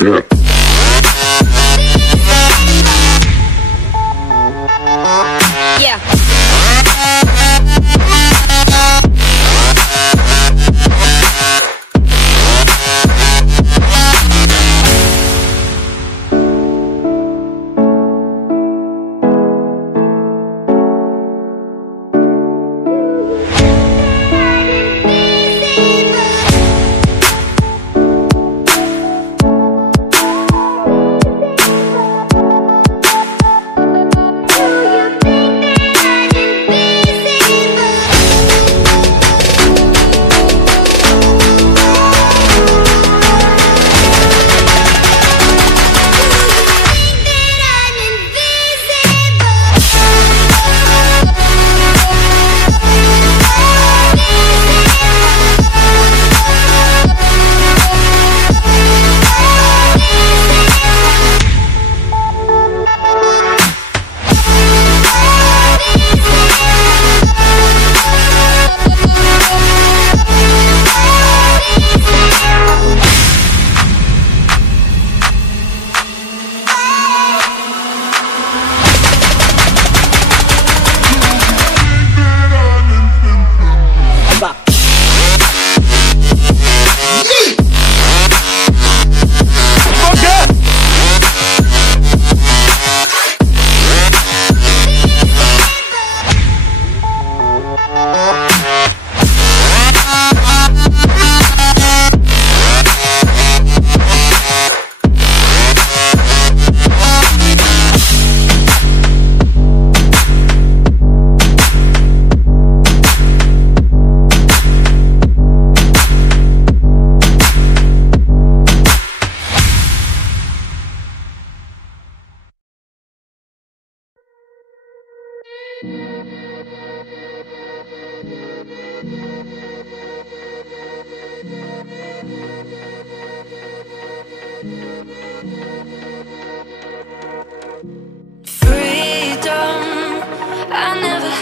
Yeah.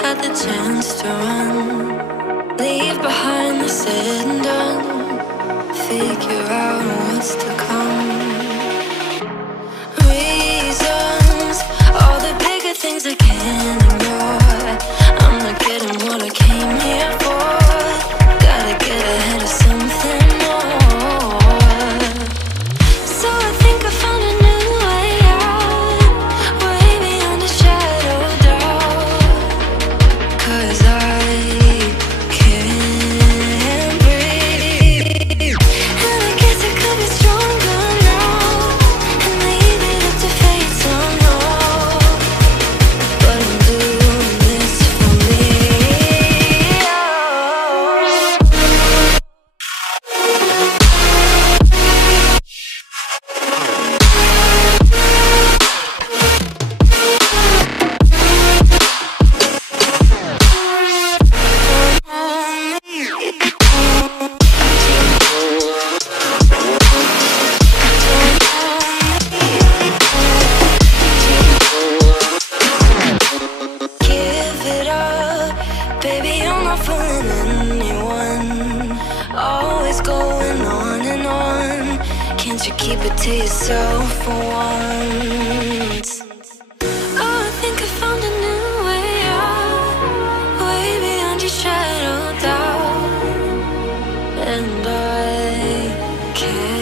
had the chance to run, leave behind the said and done, figure out what's to come. Reasons, all the bigger things I can't ignore. I'm not getting what I came here for. Gotta get ahead of something more. So I think I found a new way out, way beyond a shadow of doubt. 'Cause I can't breathe, and I guess I could be stronger now, and leave it up to fate somehow. But I'm doing this for me. Give it up, baby, you're not fooling anyone. Always going on and on. Can't you keep it to yourself for once? Oh, I think I found a new way out, way beyond your shadow of doubt. And I can't